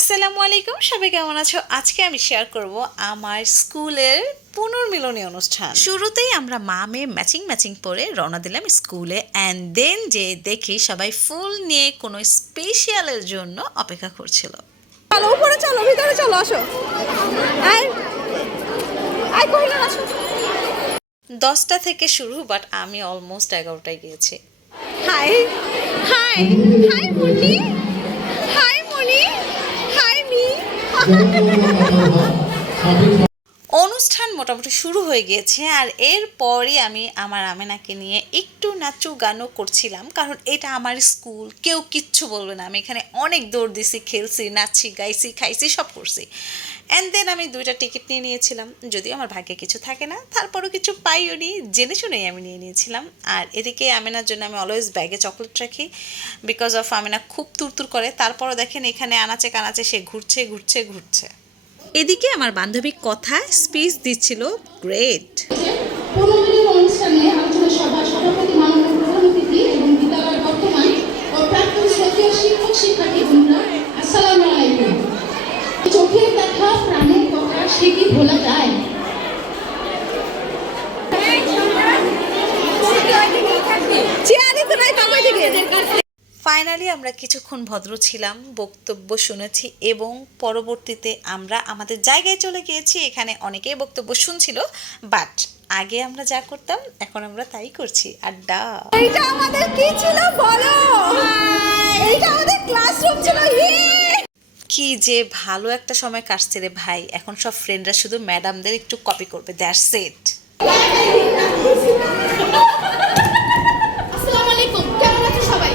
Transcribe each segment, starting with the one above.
আসসালামু আলাইকুম, সবাই কেমন আছো? আজকে আমি শেয়ার করব আমার স্কুলের পুনর্মিলনী অনুষ্ঠান। শুরুতেই আমরা মা মেয়ে ম্যাচিং ম্যাচিং পরে রওনা দিলাম স্কুলে, অ্যান্ড দেন যে দেখি সবাই ফুল নিয়ে কোনো স্পেশালের জন্য অপেক্ষা করছিল। চলো উপরে, চলো ভিতরে, চলো আসো। আয় আয় কহিলা আসো। 10টা থেকে শুরু, বাট আমি অলমোস্ট 11টায় গিয়েছি। হাই হাই হাই মনি, হাই মনি, হাই মি। অনুষ্ঠান মোটামুটি শুরু হয়ে গিয়েছে, আর এরপরই আমি আমার আমেনাকে নিয়ে একটু নাচু গানও করছিলাম, কারণ এটা আমার স্কুল, কেউ কিচ্ছু বলবে না। আমি এখানে অনেক দৌড় দিছি, খেলছি, নাচছি, গাইছি, খাইছি, সব করছি। অ্যান্ড দেন আমি 2টা টিকিট নিয়ে নিয়েছিলাম, যদিও আমার ভাগ্যে কিছু থাকে না, তারপরও কিছু পাইও নি, জেনে শুনেই আমি নিয়ে নিয়েছিলাম। আর এদিকে আমেনার জন্য আমি অলওয়েজ ব্যাগে চকলেট রাখি, বিকজ অফ আমেনা খুব তুরতুর করে। তারপরও দেখেন এখানে আনাচে কানাচে সে ঘুরছে ঘুরছে ঘুরছে। এদিকে আমার বান্ধবী কথা স্পিচ দিচ্ছিল, গ্রেট। পুনর্মিলন অনুষ্ঠানে আলোচনা সভা সভাপতি মাননীয় প্রধান অতিথি এবং বিদ্যালয়ের বর্তমান ও প্রাক্তন শ্রদ্ধেয় শিক্ষক শিক্ষার্থী বন্ধুরা, আসসালামু আলাইকুম। চোখের দেখা, প্রাণের কথা, সে কি ভোলা যায়? চেয়ারে তো নাই, কামাই দিকে। ফাইনালি আমরা কিছুক্ষণ ভদ্র ছিলাম, বক্তব্য শুনেছি এবং পরবর্তীতে আমরা আমাদের জায়গায় চলে গিয়েছি। এখানে অনেকেই বক্তব্য শুনছিল, বাট আগে আমরা যা করতাম এখন আমরা তাই করছি, আড্ডা। এইটা আমাদের কি ছিল বলো? এইটা আমাদের ক্লাসরুম ছিল। কি যে ভালো একটা সময় কাটছে রে ভাই। এখন সব ফ্রেন্ডরা শুধু ম্যাডামদের একটু কপি করবে, দ্যাটস ইট। আসসালামু আলাইকুম, কেমন আছো সবাই?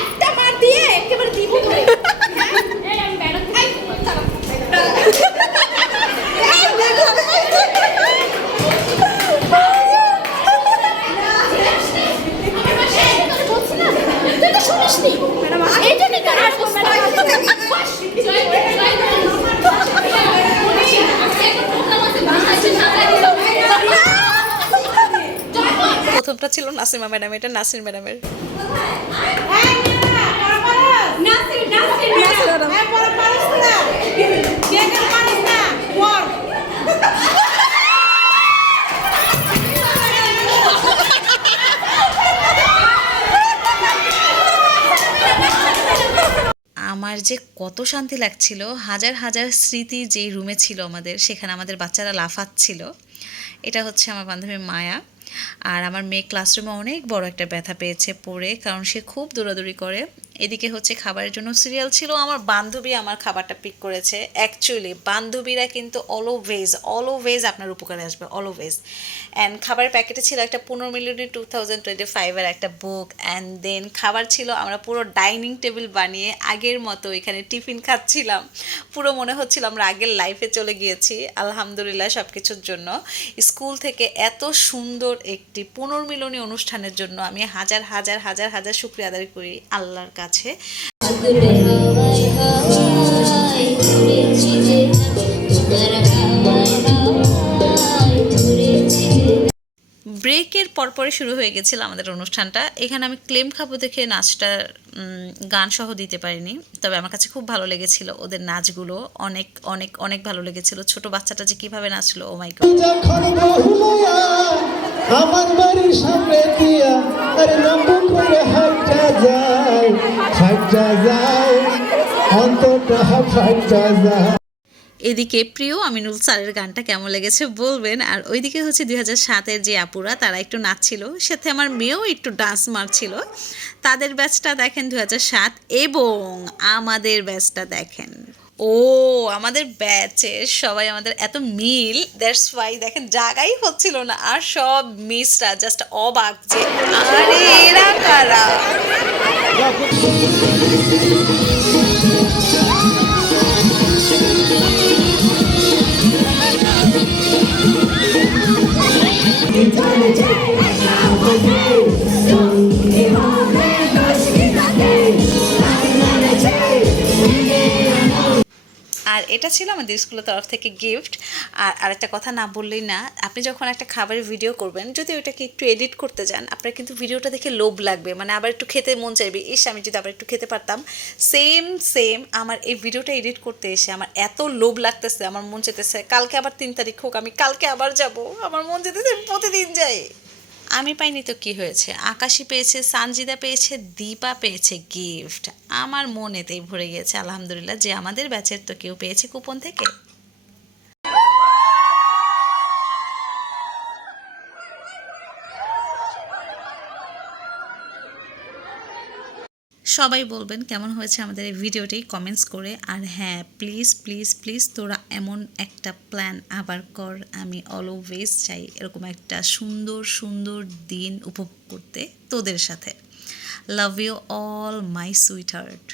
একটা মার দিয়ে একেবারে দিব ধরে। প্রথমটা ছিল নাসিমা ম্যাডাম, এটা নাসির ম্যাডামের। আমার যে কত শান্তি লাগছিল, হাজার হাজার স্মৃতি যেই রুমে ছিল আমাদের, সেখানে আমাদের বাচ্চারা লাফাচ্ছিল। এটা হচ্ছে আমার বান্ধবী মায়া। আর আমার মেয়ে ক্লাসরুমে অনেক বড় একটা ব্যথা পেয়েছে পড়ে, কারণ সে খুব দৌড়াদৌড়ি করে। এদিকে হচ্ছে খাবারের জন্য সিরিয়াল ছিল, আমার বান্ধবী আমার খাবারটা পিক করেছে। অ্যাকচুয়ালি বান্ধবীরা কিন্তু অলওয়েজ আপনার উপকারে আসবে, অলওয়েজ। অ্যান্ড খাবারের প্যাকেটে ছিল একটা পুনর্মিলনী 2025-এর একটা বুক, অ্যান্ড দেন খাবার ছিল। আমরা পুরো ডাইনিং টেবিল বানিয়ে আগের মতো এখানে টিফিন খাচ্ছিলাম। পুরো মনে হচ্ছিল আমরা আগের লাইফে চলে গিয়েছি। আলহামদুলিল্লাহ সব কিছুর জন্য। স্কুল থেকে এত সুন্দর একটি পুনর্মিলনী অনুষ্ঠানের জন্য আমি হাজার হাজার হাজার হাজার শুকরিয়া আদায় করি আল্লাহর কাছে। ব্রেকের পরপরই শুরু হয়ে গেছিল আমাদের অনুষ্ঠানটা। এখানে আমি ক্লেম খাবো দেখে নাচটা গান সহ দিতে পারিনি, তবে আমার কাছে খুব ভালো লেগেছিল ওদের নাচগুলো, অনেক অনেক অনেক ভালো লেগেছিল। ছোট বাচ্চাটা যে কিভাবে নাচলো, ও মাই গড। আমার বাড়ির সামনে দিয়া আরে লম্বু করে হাইটা যায় অন্তরটা হাইটা যায়। এদিকে প্রিয় আমিনুল স্যারের গানটা কেমন লেগেছে বলবেন। আর ওইদিকে হচ্ছে 2007-এর যে আপুরা, তারা একটু নাচছিল, সাথে আমার মেয়েও একটু ডান্স মারছিল। তাদের ব্যাচটা দেখেন 2007, এবং আমাদের ব্যাচটা দেখেন। ও আমাদের ব্যাচের সবাই আমাদের এত মিল, দ্যাটস ওয়াই দেখেন জায়গাই হচ্ছিল না, আর সব মিসরা জাস্ট অবাক যে আরে এরা কারা। আর এটা ছিল আমাদের স্কুলের তরফ থেকে গিফট। আর আরেকটা কথা না বললেই না, আপনি যখন একটা খাবারের ভিডিও করবেন, যদি ওইটাকে একটু এডিট করতে যান, আপনার কিন্তু ভিডিওটা দেখে লোভ লাগবে, মানে আবার একটু খেতে মন চাইবে, ইস আমি যদি আবার একটু খেতে পারতাম। সেম আমার এই ভিডিওটা এডিট করতে এসে আমার এত লোভ লাগতেছে, আমার মন চাইতেছে কালকে আবার 3 তারিখ হোক, আমি কালকে আবার যাব, আমার মন চাইতেছে আমি প্রতিদিন যাই। আমি পাইনি তো কি হয়েছে, আকাশী পেয়েছে, সানজিদা পেয়েছে, দীপা পেয়েছে গিফট। আমার মন এতেই ভরে গিয়েছে আলহামদুলিল্লাহ যে আমাদের ব্যাচের তো কেউ পেয়েছে কুপন থেকে। সবাই বলবেন কেমন হয়েছে আমাদের এই ভিডিওটি কমেন্টস করে। আর হ্যাঁ, প্লিজ প্লিজ প্লিজ তোরা এমন একটা প্ল্যান আবার কর, আমি অলওয়েজ চাই এরকম একটা সুন্দর সুন্দর দিন উপভোগ করতে তোদের সাথে। Love you all my sweet heart.